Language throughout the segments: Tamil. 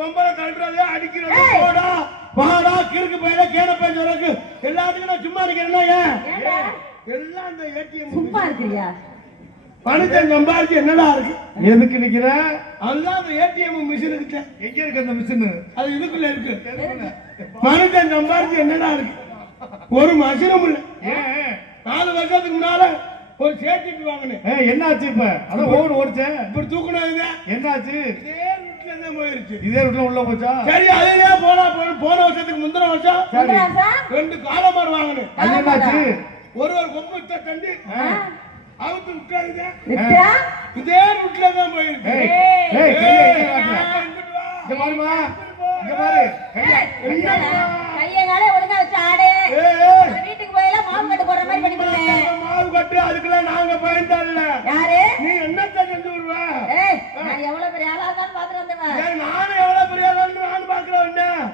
பொம்பளை தள்ளுறதே அடிக்கிறது போடா வாடா கிறுக்கு பையில கேன பையன் சொல்றதுக்கு எல்லாத்துக்கும் நான் சும்மா இருக்கேன்னா எல்லாம் அந்த ஏடிஎம் சும்மா இருக்கியா? பணத்தை சம்பாதிச்சு என்னடா இருக்கு? எதுக்கு நிக்கிற? அதுதான் அந்த ஏடிஎம் மிஷின் இருக்கு. எங்க இருக்கு அந்த மிஷின்? அது இதுக்குள்ள இருக்கு. பணத்தை சம்பாதிச்சு என்னடா இருக்கு? ஒரு மனுஷனும் இல்ல. 4 வருஷத்துக்கு முன்னால ஒரு சேட்டிட்டு வாங்கினேன். என்னாச்சு இப்ப? அதான் ஓவர் ஓடிச்சேன். இப்படி தூக்குனதுங்க என்னாச்சு? இதே ரூட்ல தான் போயிருச்சு. இதே ரூட்ல உள்ள போச்சா? சரி அதே போன வருஷத்துக்கு முந்தின வருஷம் 2 காலமாடு வாங்கினேன். அது என்னாச்சு? ஒரு கொம்பு தண்டி அவுத்து விட்டாருங்க. இதே ரூட்ல தான் போயிருக்கு. இங்க பாருமா, இங்க பாரு. கையை காலை ஒழுங்கா வச்சு ஆடு. வீட்டுக்கு போயெல்லாம் மாவு கட்டு போடுற மாதிரி பண்ணிக்கிறேன். மாவு கட்டு அதுக்கெல்லாம் நாங்க பயந்தால. யாரு? நீ என்னத்த செஞ்சு விடுவ? நான் எவ்வளவு பெரிய ஆளா தான் பாத்துட்டு வந்தேன். நானும் எவ்வளவு பெரிய ஆளான்னு நான் பாக்குறேன்.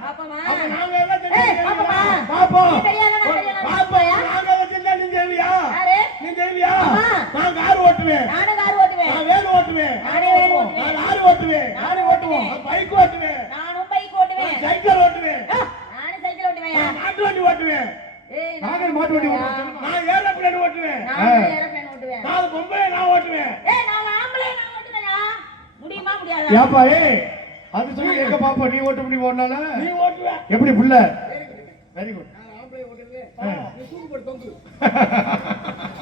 பாப்பமா நாங்க எல்லாம் செஞ்சு பாப்பமா பாப்போம். நீ பெரிய ஆளா நான் பெரிய ஆளா? பாப்போம். நாங்க செஞ்சா நீ செய்வியா? யாரு? நீ செய்வியா? நான் கார் ஓட்டுவேன். நானும் கார் ஓட்டுவேன். நான் வேன் ஓட்டுவேன். நானே வேன் ஓட்டுவேன். நான் லாரி ஓட்டுவேன். நானும் ஓட்டுவேன். பைக் ஓட்டுவேன். நானும் பைக் ஓட்டுவேன். சைக்கிள் ஓட்டுவேன். நானும் சைக்கிள் ஓட்டுவேன். மாட்டு வண்டி ஓட்டுவேன். நாங்க மாட்டு வண்டி ஓட்டுவோம். நான் ஏரோப்ளேன் ஓட்டுவேன். நான் ஏரோப்ளேன் ஓட்டுவேன். நான் பொம்பளை நான் ஓட்டுவேன். நான் ஆம்பளை நான் ஓட்டுவேனா? முடியுமா முடியாதா? ஏப்பா அது சொல்லி எங்க பாப்பா நீ ஓட்ட முடியும் போனால நீ ஓட்டுவ. எப்படி புள்ள? Very good. நான் ஆம்பளை ஓட்டுவே. நீ தூக்கு போடு தொங்கு.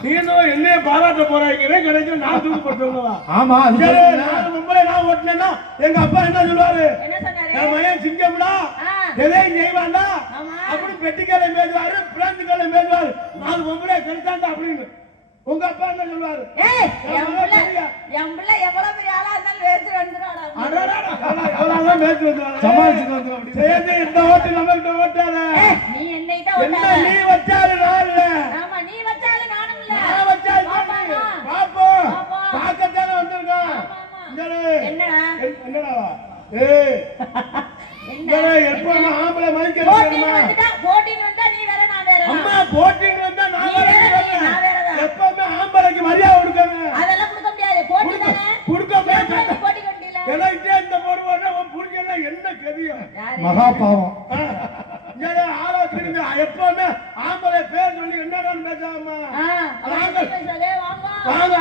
நீ என்ன பாராட்ட போறாங்கனே கிடைக்கும் நான் தூக்கு போடுறேன்வா. ஆமா நான் பொம்பளை நான் ஓட்டுனேன்னா எங்க அப்பா என்ன சொல்வாரு? என்ன சொன்னாரு? என் மகன் சிங்கம்டா. எதையும் செய்வான்டா. அப்படி பெட்டிக்கலை மேய்வாரு, பிளாந்துக்கலை மேய்வாரு. நான் பொம்பளை கெடுத்தாண்டா அப்படின்னு. உங்க அப்பா என்ன சொல்வாரு? என் புள்ள எவ்வளவு பெரிய ஆளா இருந்தாலும் வேத்து வந்துறாடா. எவ்வளவுதான் வேத்து வந்துறாடா. சமாளிச்சு வந்துறா அப்படி. சேர்ந்து இந்த ஓட்டு நம்மகிட்ட ஓட்டாத. நீ என்னைட்ட ஓட்டாத. என்ன நீ வச்சாரு நான் இல்ல. ஆமா நீ வச்சாலும் நானும் இல்ல. நான் வச்சாலும் பாப்போம். பாக்கத்தானே வந்திருக்கோம். என்னடா? என்னடா? என்ன எப்ப ஆம்பளை மதிக்க போட்டின்னு வந்தா நீ வேற நான் வேற. அம்மா போட்டின்னு வந்தா நான் வேற. எப்பவுமே ஆம்பளைக்கு மரியாதை கொடுக்கணும். அதெல்லாம் கொடுக்க முடியாது. போட்டி தானே. கொடுக்க முடியாது. போட்டி கொண்டில. எனக்கிட்டே இந்த போடுவானே உன் புரிஞ்சனா என்ன கதியம்? மகா பாவம். நீங்க ஆளா திரும்பி எப்பவுமே ஆம்பளை பேர் சொல்லி என்னடான்னு பேசாமா. வாங்க பேசாதே வாங்க. வாங்க.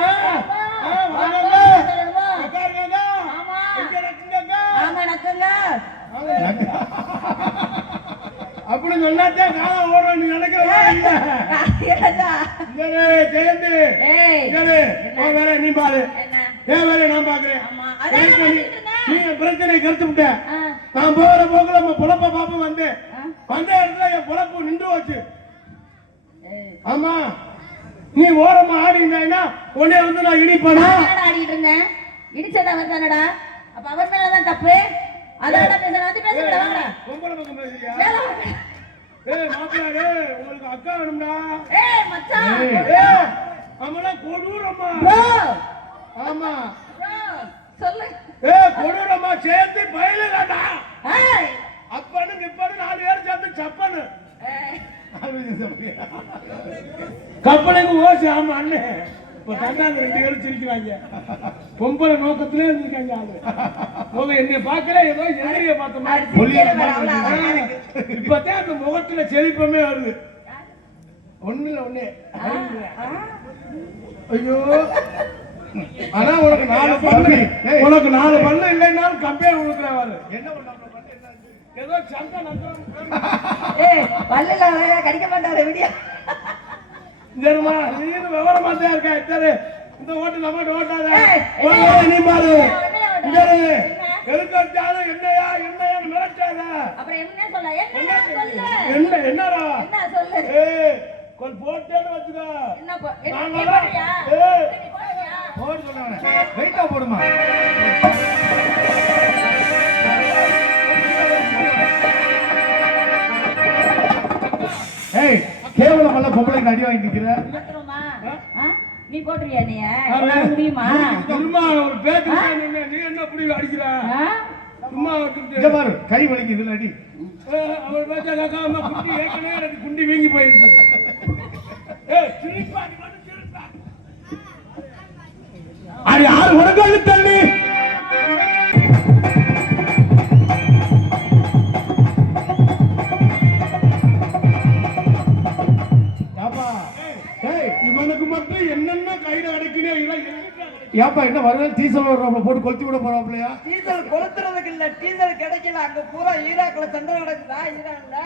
வாங்க. உட்காருங்க. ஆமா. இங்க நக்குங்க. ஆமா நக்குங்க. அப்படி சொன்னாதான் காலம் ஓடுறோம் நீ நினைக்கிறதா இல்ல. ஜெயந்தி வேற நீ பாரு. ஏன் வேற நான் பாக்குறேன். நீ பிரச்சனை கருத்து விட்ட. நான் போகிற போக்குல நம்ம பொழப்ப பாப்ப வந்த இடத்துல என் பொழப்பு நின்று வச்சு. ஆமா நீ ஓரமா ஆடினா உடனே வந்து நான் இடிப்பேனா? ஆடிட்டு இருந்தேன். இடிச்சதா வந்தானடா. அப்ப அவர் மேலதான் தப்பு. அதோட பேசுறா. பொம்பளை பக்கம் பேசுறியா? மாப்பிள்ளாரு உங்களுக்கு அக்கா வேணும்டா. மச்சான் ஆமாடா கொடூரம்மா. ஆமா சொல்லு. கொடூரம்மா சேர்த்து பயிலுடா. அப்பனு இப்பனு 4 பேர் சேர்ந்து சப்பனு. கப்பலுக்கு ஓசி. ஆமா அண்ணே இப்ப தண்டாங்க 2 பேரும் சிரிக்கிறாங்க. பொம்பளை நோக்கத்திலே இருந்திருக்காங்க. ஆளு அவங்க என்னை பார்க்கல ஏதோ எதிரிய பார்த்த மாதிரி. இப்பதான் அந்த முகத்துல செழிப்பமே வருது. ஒண்ணுல ஒண்ணே. ஐயோ ஆனா உனக்கு 4 பண்ணு இல்லைன்னாலும் கம்பேர் கொடுக்குறவாரு. என்ன ஏதோ சண்டை நம்புறோம். பல்லுல கடிக்க மாட்டாரு விடியா. சரிமா நீ விவரமா தான் இருக்கா. சரி இந்த ஓட்டு நம்ம ஓட்டாத. நீ பாரு எதுக்கு வச்சாலும் என்னையா மிரட்டாத. அப்புறம் என்ன சொல்ல? என்னடா சொல்லு. கொஞ்சம் போட்டேன்னு வச்சுக்கோ. போடு சொன்னானே. வெயிட்டா போடுமா. கேவலம் அல்ல பொம்பளைக்கு அடி வாங்கிட்டு இருக்கிற. நீ போட்டுறியா? நீ முடியுமா? சும்மா ஒரு பேச்சு நீ என்ன புடி அடிக்கிற? சும்மா இங்க பாரு கை வலிக்குது இதுல அடி. அவர் பேச்ச கேட்காம குண்டி ஏற்கனவே குண்டி வீங்கி போயிருக்கு. திருப்பா நீ வந்து திருப்பா. அடி யார் உனக்கு தள்ளி ஏப்பா என்ன வரவே டீசல் வர்றாப்ல போட்டு கொளுத்தி விட போறாப்லையா? டீசல் கொளுத்துறதுக்கு இல்ல, டீசல் கிடைக்கல. அங்க பூரா ஈராக்ல சண்டை நடக்குதா ஈரான்ல.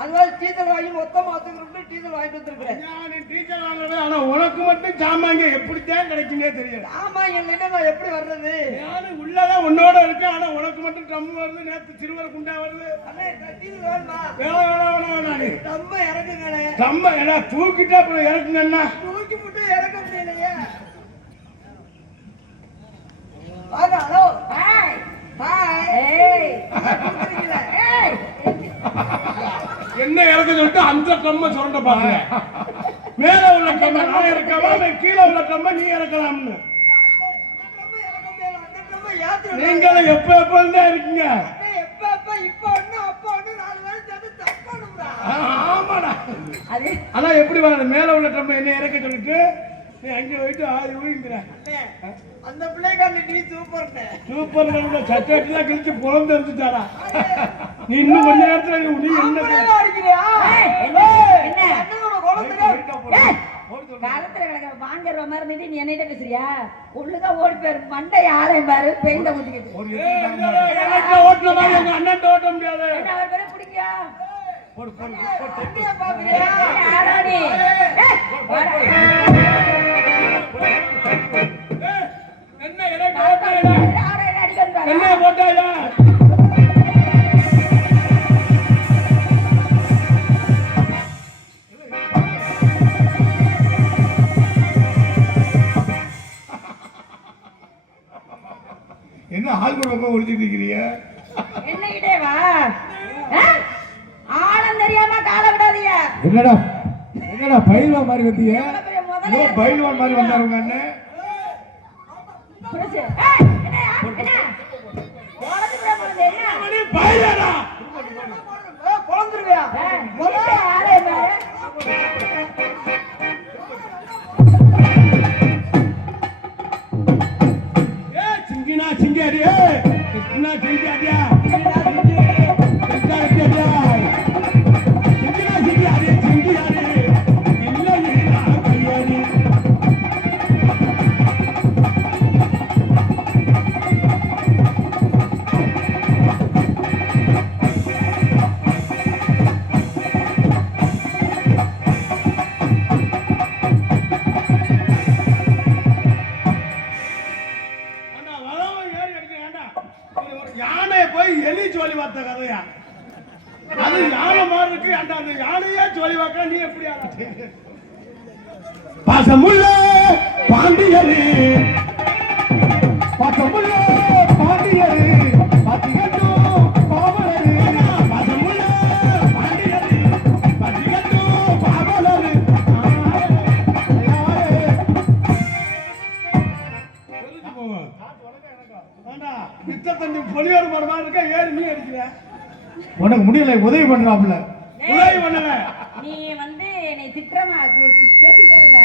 அதனால டீசல் வாங்கி மொத்தமா அதுக்கு டீசல் வாங்கிட்டு வந்துருக்கேன். நீ டீச்சர் வாங்குறது, ஆனா உனக்கு மட்டும் சாமாங்க எப்படித்தான் கிடைக்குன்னே தெரியல. ஆமா, இல்லைன்னா நான் எப்படி வர்றது? நானும் உள்ளதான் உன்னோட இருக்கேன், ஆனா உனக்கு மட்டும் ட்ரம் வருது, நேத்து சிறுவர் குண்டா வருது. அண்ணே, டீசல் வேணுமா? வேணாம் ரொம்ப இறக்குங்கண்ணே. ரொம்ப ஏன்னா தூக்கிட்டா அப்புறம் இறக்குங்கன்னா தூக்கி போட்டு இறக்க முடியலையே. வாங்க. ஹலோ. Hi hi. ஏய் ஏய் என்ன இறக்க சொல்லிட்டு அந்த ட்ரம்ம சுரண்ட பாக்குறேன். மேல உள்ள ட்ரம்ம நான் இறக்கவா, கீழே உள்ள ட்ரம்ம நீ இறக்கலாம்னு. நீங்களும் எப்ப எப்ப தான் இருக்கீங்க? ஆமாடா. ஆனா எப்படி வர மேல உள்ள ட்ரம்ம என்ன இறக்க சொல்லிட்டு நீ அங்க போயிட்டு ஆதி ஊங்கிற அந்த பிள்ளைக்காரன் நீ சூப்பர் சூப்பர் சட்டை தான் கிழிச்சு புலந்து எடுத்துட்டாரா. நீ இன்னும் கொஞ்ச நேரத்துல நீ என்ன அடிக்கிறியா? காலத்துல கிடக்க வாங்குற மாதிரி இருந்துட்டு நீ என்னிட்ட பேசுறியா? ஒழுங்கா ஓடி போயிரு. மண்டை யாரையும் பாரு, பெயிண்ட ஊத்திக்கிட்டு. ஓட்டுற மாதிரி எங்க அண்ணன் ஓட்ட முடியாது. என்ன அவர் பேரு பிடிக்கா? பாக்குறியா? ஆடாடி. என்ன எனக்கு ஓட்டாயா? என்ன ஓட்டாயா? என்ன ஆள் கூட ரொம்ப ஒழிச்சிட்டு இருக்கிறீங்க? என்ன கிட்டே வா. ஆழம் தெரியாம கால விடாதீங்க. என்னடா என்னடா பயில்வான் மாதிரி வந்தீங்க? பயில்வான் மாதிரி வந்தாருங்க அண்ணன். புடிச்சு. ஏய் என்னயா? என்ன? ஓடது கூட போறது என்ன? நீ பயிலடா. போந்துருவியா? மொதல்ல யாரே பாரு. சிங்கினா சிங்காடி, கிருஷ்ணா சிங்காடியா, சிங்கினா சிங்காடி, சிங்கியாடி, இல்ல இல்ல கையாடி. யானை போய் எலி ஜோலி பார்த்த கதையா? அது யானை மாதிரி இருக்கு. அந்த யானையே ஜோலி பார்க்க நீ எப்படி? பாசமுள்ள பாண்டியரு, பாசமுள்ள பாண்டியரு, பாத்திகட்டு பாவலரு, பாசமுள்ள பாண்டியரு, பாத்திகட்டு பாவலரு. பொலியோர் மரமா இருக்க ஏறி நீ அடிக்கிற. உனக்கு முடியல, உதவி பண்றாப்ல. உதவி பண்ணல. நீ வந்து என்னை திட்டமா பேசிட்டே இருக்க.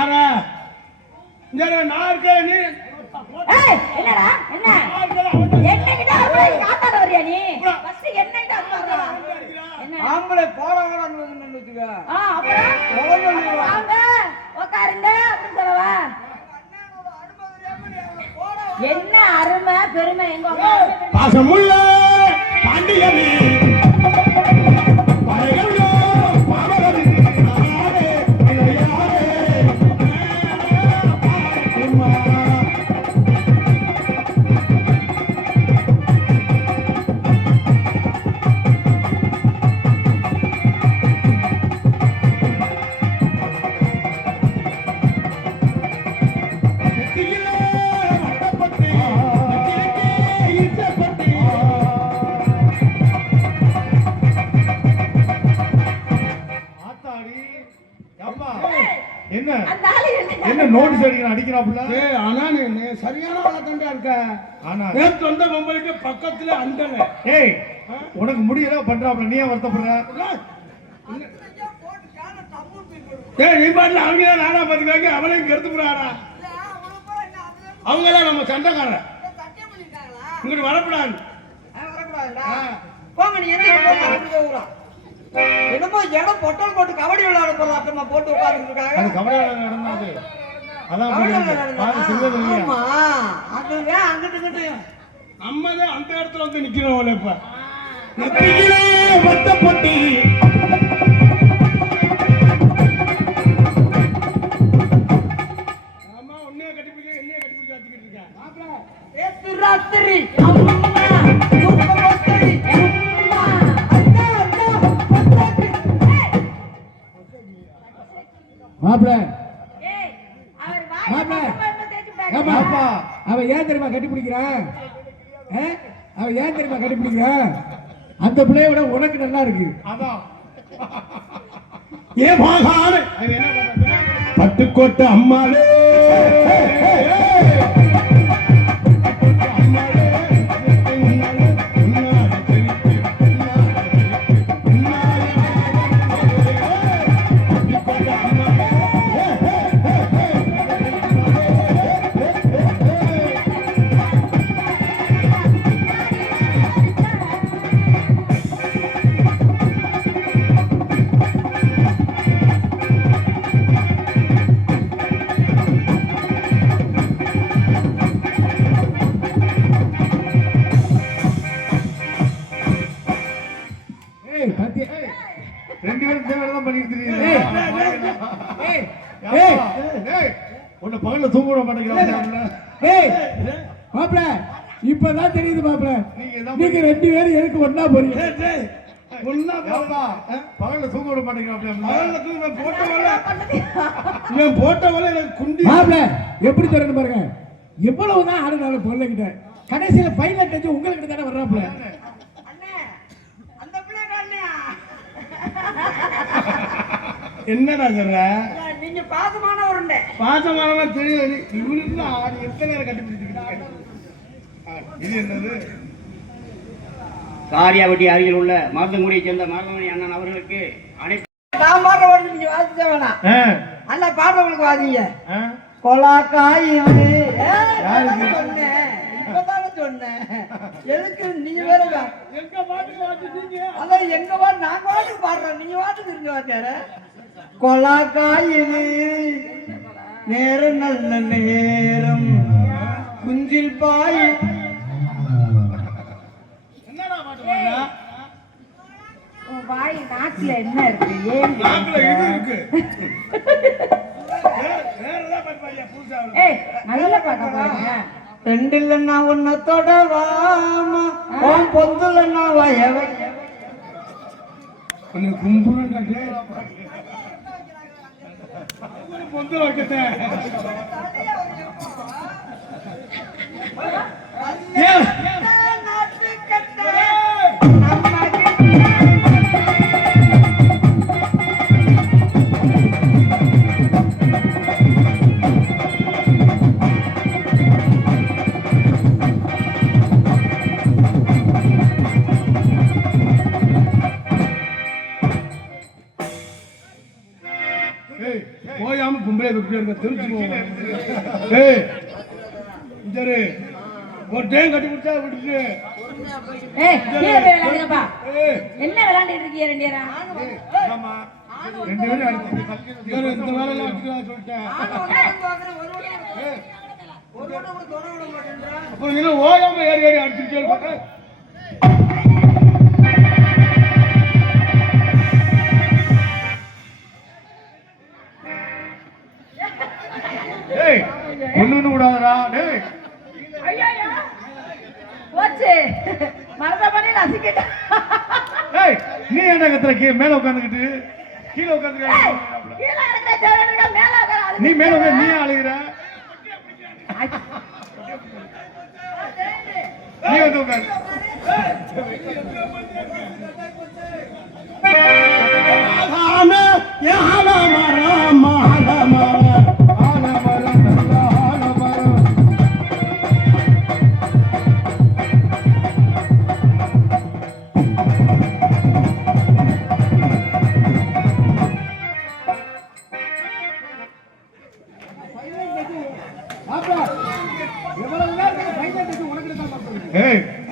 ஆனா இந்த நான் இருக்க நீ என்னடா என்ன என்ன கிட்ட காத்தாட வரியா நீ? ஃபர்ஸ்ட் என்ன கிட்ட வர்றா? என்ன ஆம்பளை போறாங்கன்னு வந்துச்சுங்க. அப்புறம் வாங்க உட்காருங்க அப்படி சொல்லவா? என்ன அருமை பெருமை எங்க பாசமுள்ள பாண்டியரு, பழையோ பாவலரு, நானே இளையாரே என்ன என்ன நோட்டீஸ் அடிக்கிற அடிக்கிறாப்புல? ஆனா நீ சரியான வழக்கண்டா இருக்க. ஆனா நேற்று வந்த பொம்பளைக்கு பக்கத்துல அண்டல. ஏய் உனக்கு முடியல பண்றாப்புல, நீ ஏன் வருத்தப்படுற? நீ பாட்டுல அவங்க நானா பாத்துக்காங்க, அவளையும் கெடுத்து போறாரா? அவங்கதான் நம்ம சண்டைக்காரன். இங்கிட்டு வரப்படாது. போங்க, நீ என்ன என்னமோ இடம் பொட்டல் போட்டு கபடி விளையாட போறாங்க போட்டு உட்கார்ந்து இருக்காங்க. அது கபடி விளையாட நடந்தது. அதான் ஆமா அதுதான் அங்கிட்டு இங்கிட்டு நம்மதான் அந்த இடத்துல வந்து நிக்கிறோம் இப்ப நெத்தியிலே வட்ட பொட்டி ஆமா உன்னைய கட்டிப்பிடிக்க என்னைய கட்டிப்பிடிக்க வச்சுக்கிட்டு இருக்கேன் ராத்திரி மாப்பிள்ள ஏய் அவர் மாப்பிள. வாய் அப்பா அவன் ஏன் தெரியுமா கட்டி பிடிக்கிறான் அவன் ஏன் தெரியுமா கட்டி பிடிக்கிறான் அந்த பிள்ளைய விட உனக்கு நல்லா இருக்கு அதான் ஏ பாகான பட்டுக்கோட்டை அம்மாளே ரெண்டு பேரும் தேவைதான் பண்ணிட்டு உன்னை பகல்ல தூங்க விட மாட்டேங்கிறாங்க மாப்பிள இப்பதான் தெரியுது மாப்பிள நீங்க ரெண்டு பேரும் எதுக்கு ஒன்னா போறீங்க பகல்ல தூங்க விட மாட்டேங்கிறான் போட்ட வேலை எனக்கு குண்டி மாப்பிள எப்படி தரணும் பாருங்க எவ்வளவுதான் ஆடுனாலும் பொருள்கிட்ட கடைசியில பைலட் வச்சு உங்களுக்கு தானே வர்றாப்புல என்னடா சொல்ற நீங்க பாசமானவருண்ட பாசமான தெரியும் இவனுக்கு ஆடி எத்தனை நேரம் கட்டிப்பிடிச்சுக்கிட்டு இது என்னது காரியாவட்டி அருகில் உள்ள மருதங்குடியை சேர்ந்த மருதமணி அண்ணன் அவர்களுக்கு அனைத்து நான் பாடுறவங்களுக்கு நீங்க வாசிச்ச வேணாம் அல்ல பாடுறவங்களுக்கு வாதிங்க கொலாக்காய் சொன்னேன் இப்பதானே சொன்னேன் எதுக்கு நீங்க வேற எங்க பாட்டுக்கு வாசிச்சீங்க அதான் எங்க பாட்டு நாங்க பாட்டுக்கு பாடுறோம் நீங்க பாட்டு தெரிஞ்ச வாத்தியார கொலாக்காயிலே நேரம் நல்ல நேரம் குஞ்சில் பாய் என்னடா பாட்டு பாடுறா உன் வாய் நாக்குல என்ன இருக்கு ஏன் நாக்குல இது இருக்கு வேற ஏதாவது பாட்டு பாடியா புதுசா ஏய் நல்ல பாட்டா பாருங்க ரெண்டில் நான் உன்னை தொடவாமா உன் பொந்துல நான் வயவை உன்னை கும்புறேன்டா பொந்து வைக்கத்தே போயாம பொம்பளை விட்டு இருக்க தெரிஞ்சு ஏய் இந்தரு ஒரு டைம் கட்டி கொடுத்தா விட்டுட்டு ஏய் கீழே போய் விளையாடுங்கப்பா ஏய் என்ன விளையாண்டுட்டு இருக்கீங்க ரெண்டு பேரும் ஆமா ரெண்டு பேரும் அடிச்சு இந்த வேலை எல்லாம் அடிச்சு சொல்லிட்டேன் அப்புறம் நீங்க ஓயாம ஏறி ஏறி அடிச்சுட்டே இருப்பாங்க டேய் ஒண்ணு விடாதடா டேய் ஐயா போச்சு மறந்தபடி ரசிக்கிட்ட டேய் நீ என்ன கத்துற மேல உட்கார்ந்துக்கிட்டு கீழே உட்கார்ந்து கீழே இருக்கிற ஜெனரேட்டருக்கு மேல உட்கார நீ மேல உட்கார்ந்து நீ அழுகுற நீ வந்து உட்காரு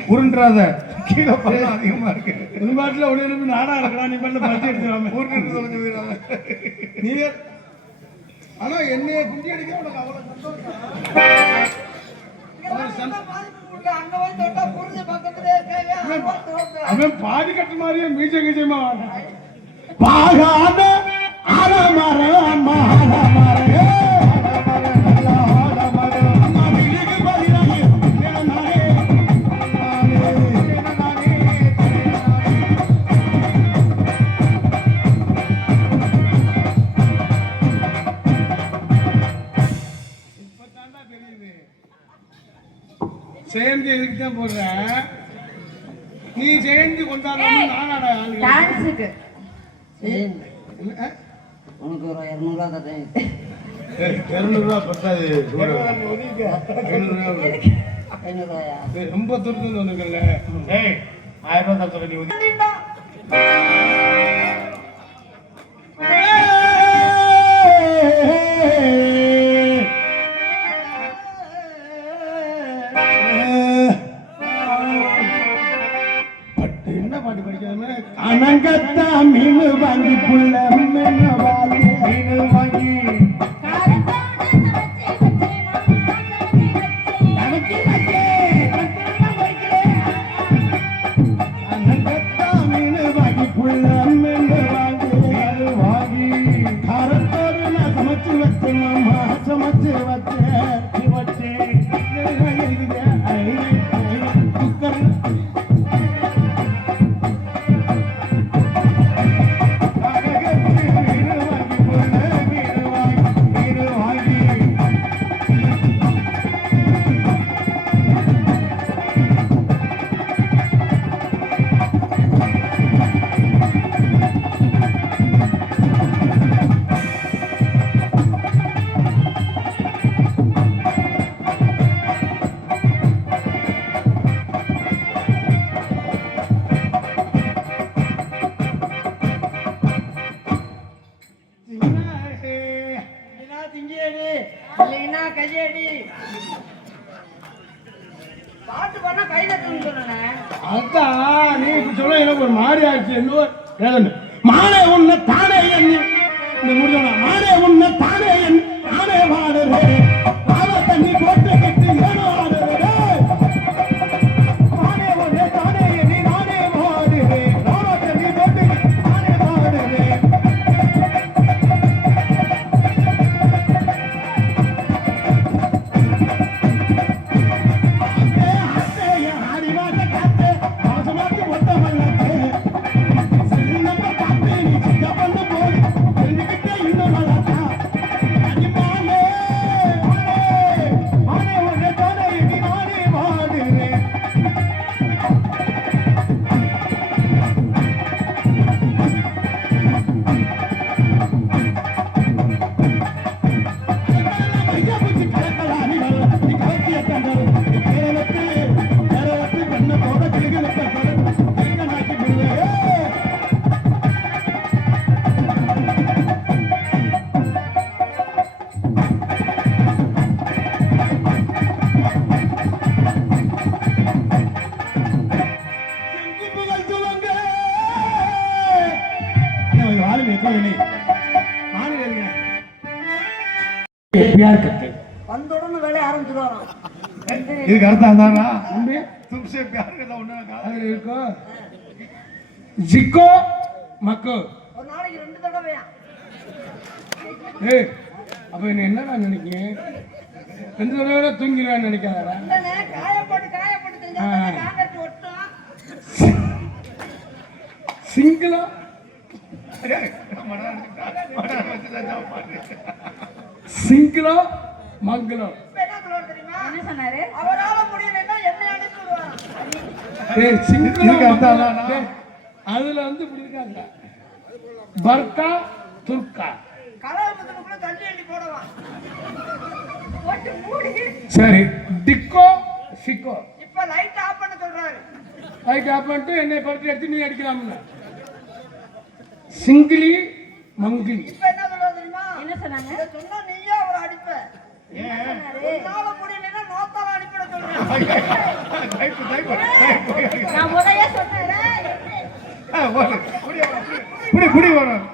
உருண்டாத கீழே பள்ளம் அதிகமா இருக்கு உன் பாட்டுல ஒண்ணு நாடா இருக்கலாம் நீ பாட்டுல பறிச்சு எடுத்துடாம உருண்டு தொலைஞ்சு போயிடாத நீ ஆனா என்னைய குண்டி அடிக்க உனக்கு அவ்வளவு சந்தோஷம். அங்க வந்து தொட்டா புரிஞ்சு பக்கத்துலயே இருக்காங்க. அவன் பாதி கட்டு மாதிரியே மீச்ச கீச்சமா பாகாத ஆலமரம் மாலமரம் சேர்ந்து எதுக்கு தான் போடுற நீ சேர்ந்து கொண்டாடணும் நானாடா டான்ஸுக்கு உனக்கு ஒரு 200 ரூபா தரேன். 200 ரூபா பத்தாது 500 ரூபாயா? ரொம்ப துருத்து ஒண்ணுங்கல்ல 1000 ரூபா தர நீ அனங்கத்தா மீன் வாங்கி புள்ள மீன் வாங்கி அனங்கத்தா மீன் வாங்கி புள்ள மீன் வாங்கி காரத்தோடு நான் சமைச்சு வச்சேன் மாமா சமைச்சு வச்சேன் பாட்டு பண்ணா கை தட்டணும்னு சொன்னேன். அதான் நீ இப்ப சொல்ல எனக்கு ஒரு மாதிரி ஆச்சு என்ன மானே உன்னை தானே எண்ணி இந்த முடிஞ்சோனா மானே உன்னை தானே எண்ணி நானே வாடுறேன் பாவ தண்ணி போட்டு கட்டி ஏனோ ஆடுறேன் மானே உன்னை தானே எண்ணி நானே வாடுறேன் பாவ தண்ணி போட்டு நானே வாடுறேன் வந்தோடனே வேலையை ஆரம்பிச்சுடுவாராம். இதுக்கு அர்த்தம் தானா तुमसे प्यार करता हूं ना इनको जिको मको ஒரு நாளைக்கு 2 தடவையா? ஏய் அப்ப என்னடா நினைக்கிறீங்க 2 தடவை தூங்கிடுவேன்னு நினைக்காதடா இல்லனே காயப்பட்டு தெரிஞ்சா காங்கட்டு ஒட்டும். சிங்கிளா சிங்கிளா மங்களம் என்ன சொல்றாரு தெரியுமா? என்ன சொன்னாரு? அவரால முடியலன்னா என்ன அனுப்பி விடுவாராம். ஏய் சிங்கிளா அர்த்தம் அதுல வந்து இப்படி இருக்காங்க பர்கா துர்கா கலர் முத்துக்குள்ள தள்ளி அள்ளி போடுவான். போட்டு மூடி. சரி டிக்கோ சிக்கோ இப்ப லைட் ஆஃப் பண்ண சொல்றாரு. லைட் ஆஃப் பண்ணிட்டு என்னை படுத்து எடுத்து நீ அடிக்கலாம்ல சிங்கிளி மங்கிலி இப்ப என்ன சொல்றாரு தெரியுமா? என்ன சொன்னாங்க? இத சொன்னா நீயே ஒரு அடிப்ப. உன்னால முடியலன்னா நோத்தால அனுப்பிட சொல்றேன். நான் முறையா சொன்னேன். புடி வரும்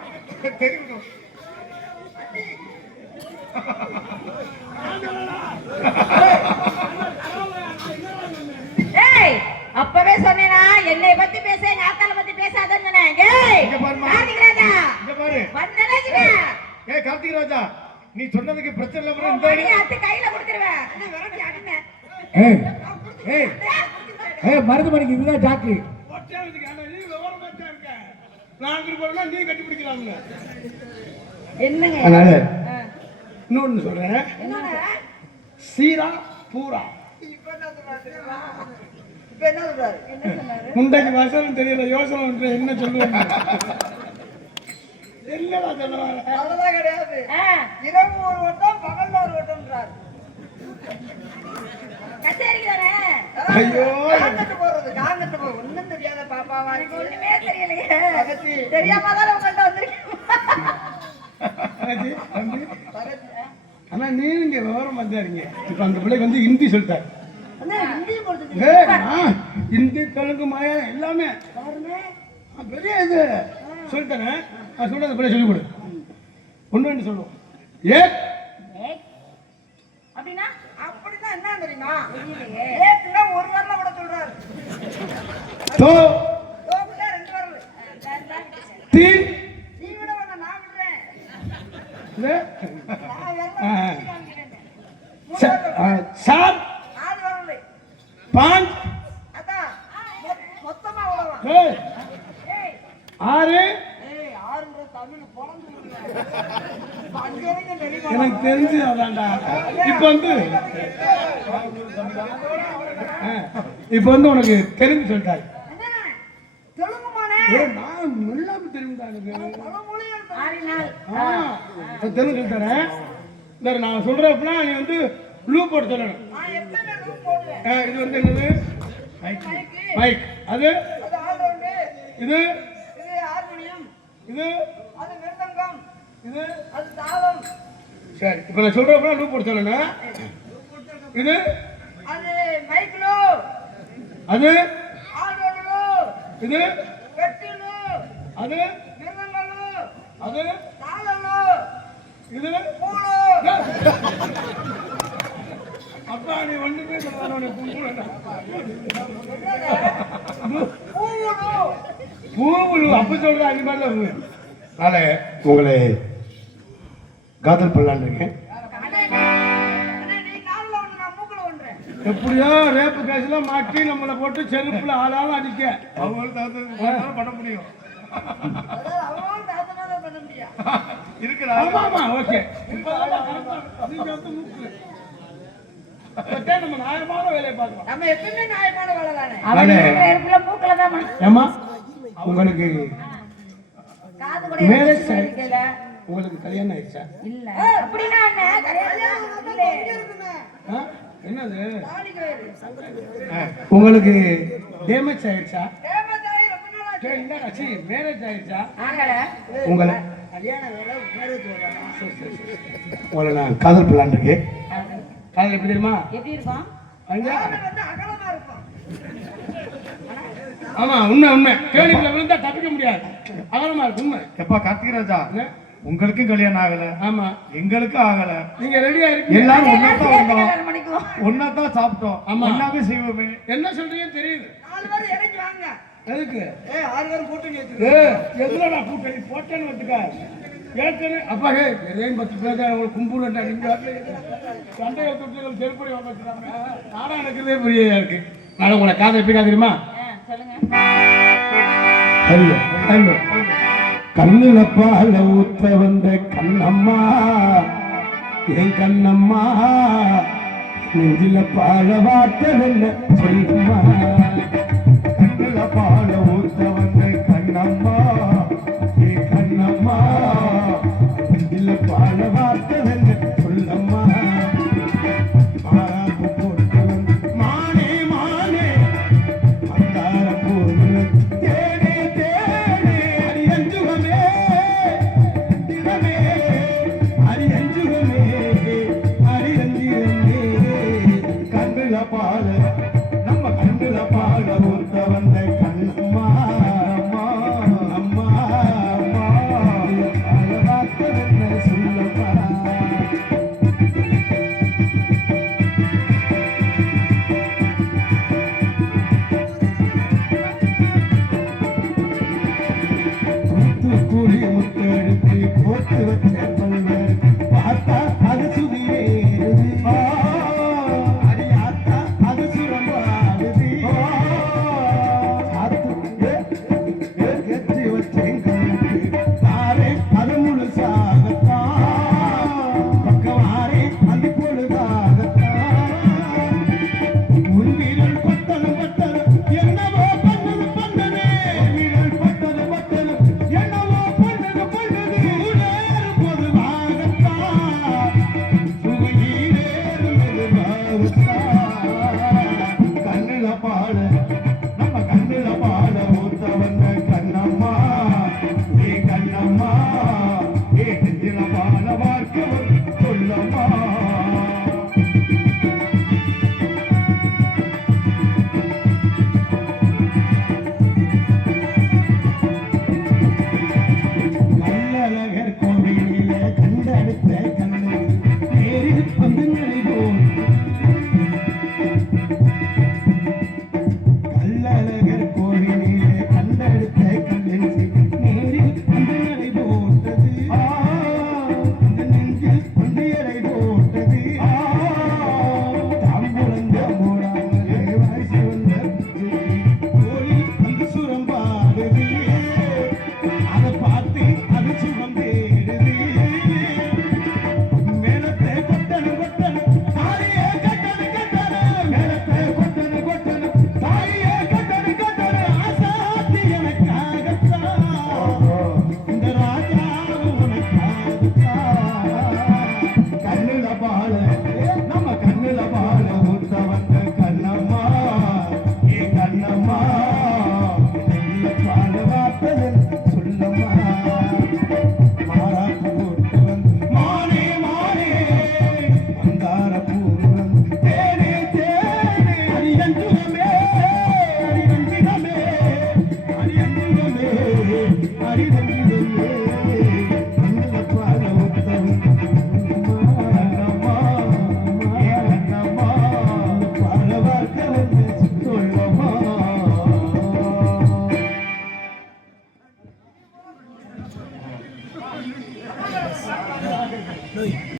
ஏய் அப்பவே சொன்னேனா என்னை பத்தி பேச எங்க ஆத்தால பத்தி பேசாதன்னு சொன்னேன். ஏய் இங்க பாருமா. கார்த்திக் ராஜா இங்க பாரு. வந்தனேஜிடா. ஏய் கார்த்திக் ராஜா, நீ சொன்னதுக்கு பிரச்சனை இல்ல bro. இந்த மணி அத்து கையில கொடுத்துருவேன். என்ன விரட்டி அடினே. ஏய் ஏய் ஏய் மருதுமணிக்கு இதுதான் ஜாக்கு. ஒட்டேதுக்கு அண்ணா நீ விவரமா தான் இருக்க. நான் அங்க போறேன்னா நீ கட்டி பிடிக்கலாம்ல. என்னங்க? அதனால இன்னொன்னு சொல்றேன். என்னங்க? சீரா பூரா. இப்ப என்ன சொல்றாரு? என்ன சொன்னாரு? முண்டைக்கு வசனம் தெரியல, யோசனை பண்ற என்ன சொல்லுவாங்க. என்னடா சொல்றாங்க? அதெல்லாம் கிடையாது. ஆ, இரவு ஒரு வட்டம் பகல்ல ஒரு வட்டம்ன்றாரு. கச்சேரிக்கு தானே. ஐயோ. காங்கட்டு போறது ஒண்ணும் தெரியாத பாப்பாவா எனக்கு ஒண்ணுமே தெரியலையே. பகத்தி தெரியாம தான் உங்கள்ட்ட வந்திருக்கேன். தம்பி, ஆனா நீ இங்க விவரம் வந்தாருங்க. இப்ப அந்த பிள்ளைக்கு வந்து ஹிந்தி சொல்லிட்டாரு. அண்ணா ஹிந்தி போடுறது. ஏய், நான் ஹிந்தி தெலுங்கு மாயா எல்லாமே பெரிய இது சொல்லிட்டேங்க. சொல்ல அந்த பிள்ளை சொல்லிக் கொடு. ஒன்று சொல்லுவோம். ஏக் ஏய் அப்படினா அப்படின்னா என்ன தெரியுமா? தெரியலையே. ஏத்துனா ஒரு வரல கூட சொல்றாரு. தோ தோப்புல ரெண்டு வரல. தி நீ விட வேணா நான் விடுறேன். இது நான் வரல. சார் நாலு வரல. பாஞ்ச் அதான் மொத்தமா அவ்வளவா? ஏய், ஏய் 6 ஏய் ஆறுன்ற தமிழ் பொழந்து விடுறேன். அஞ்சு வரைக்கும் தெரியுமா? எனக்கு தெரிஞ்சு அதான்டா. இப்ப வந்து உனக்கு தெரிஞ்சு சொல்லிட்டாரு. தெலுங்குமானே ஏய், நான் எல்லாமே தெரியும்டா எனக்கு. பல மொழிகள் ஆறினால் இப்ப தெரிஞ்சு சொல்லித்தரேன். சரி, நான் சொல்றப்பலாம் நீ வந்து ப்ளூ போட்டு சொல்லணும். நான் எப்பவுமே ரூம் போடுவேன். இது வந்து என்னது? மைக். அது அது ஆல்ரவுண்டு. இது இது ஹார்மோனியம். இது அது மிருதங்கம். இது அது தாளம். சரி, இப்ப நான் சொல்றப்பலாம் ப்ளூ போட்டு சொல்லணும். இது அது மைக்லோ. அது ஆல்ரவுண்டோ. இது வெட்டிலோ. அது மிருதங்கலோ. அது தாளலோ. இது பூலோ. அப்பா நீ ஒண்ணுமே சொல்ல பூவுலோ. பூவுழு அப்ப சொல்ற அந்த மாதிரி நாளை உங்களை காதல் பண்ணலான்னு இருக்கேன். அண்ணே, நீ கால்ல ஒண்ணு நான் மூக்குல ஒன்றேன். எப்படியோ ரேப்பு கேஸ்ல மாட்டி நம்மளை போட்டு செருப்புல ஆளாலும் அடிக்க அவங்களுக்கு பண்ண முடியும். அதாவது அவன் தாத்தனால பண்ண முடியா? இருக்குடா. ஆமா ஓகே. நீங்க வந்து மூக்குல பட்டே நம்ம நியாயமான வேலையை பார்க்கலாம். நம்ம எப்பவுமே நியாயமான வேலை தானே. அவன் இருக்கிற இடத்துல மூக்குல தான் மண். ஏமா உங்களுக்கு காது கூட மேரேஜ் இருக்கல. உங்களுக்கு கல்யாணம் ஆயிடுச்சா? இல்ல அப்படினா என்ன கல்யாணம் இங்க இருக்குமே. என்னது? தாலி கயிறு. உங்களுக்கு டேமேஜ் ஆயிடுச்சா? தேவதாய் ரொம்ப நாள் ஆச்சு. இல்ல மேரேஜ் ஆயிடுச்சா? ஆகல. உங்களை கல்யாண வேலை மேரேஜ் வேலை. உங்களை நான் காதல் பண்ணலான்னு இருக்கேன். காதல் எப்படி தெரியுமா? எப்படி இருக்கும்? ஐயா, அவன் வந்து அகலமா இருப்பான். ஆமா உண்மை கேணிக்குள்ள விழுந்தா தப்பிக்க முடியாது. அகலமா இருக்கு உண்மை. எப்பா கார்த்திக் ராஜா, உங்களுக்கும் கல்யாணம் ஆகல, ஆமா எங்களுக்கும் ஆகல. நீங்க ரெடியா இருக்கீங்க? எல்லாரும் ஒன்னா சேர்த்து தான் வந்தோம், கல்யாணம் பண்ணிக்குவோம். ஒன்னா தான் சாப்பிட்டோம், ஆமா. ஒன்னாவே செய்வோமே. என்ன சொல்றீங்கன்னு தெரியுது. 4 பேர் இறங்கி வாங்க. எதுக்கு? 6 பேர் கூட்டணி வச்சிருக்கோம். எதுலடா கூட்டணி போட்டேன்னு வச்சுக்க. ஏற்கனவே அப்பா எதையும் 10 பேர் உங்களுக்கு கும்புறா நீங்க சண்டையை தொட்டிகள் செருப்படி வாங்க நாடா எனக்குதே புரியா இருக்கு. நான் உங்களை காதல் எப்படி தெரியுமா? சொல்லுங்க. ஹலோ ஹலோ கண்ணுல பால ஊத்த வந்த கண்ணம்மா, என் கண்ணம்மா, நெஞ்சில பால வார்த்தை சொல்லுமா. கண்ணுல பால ஊத்த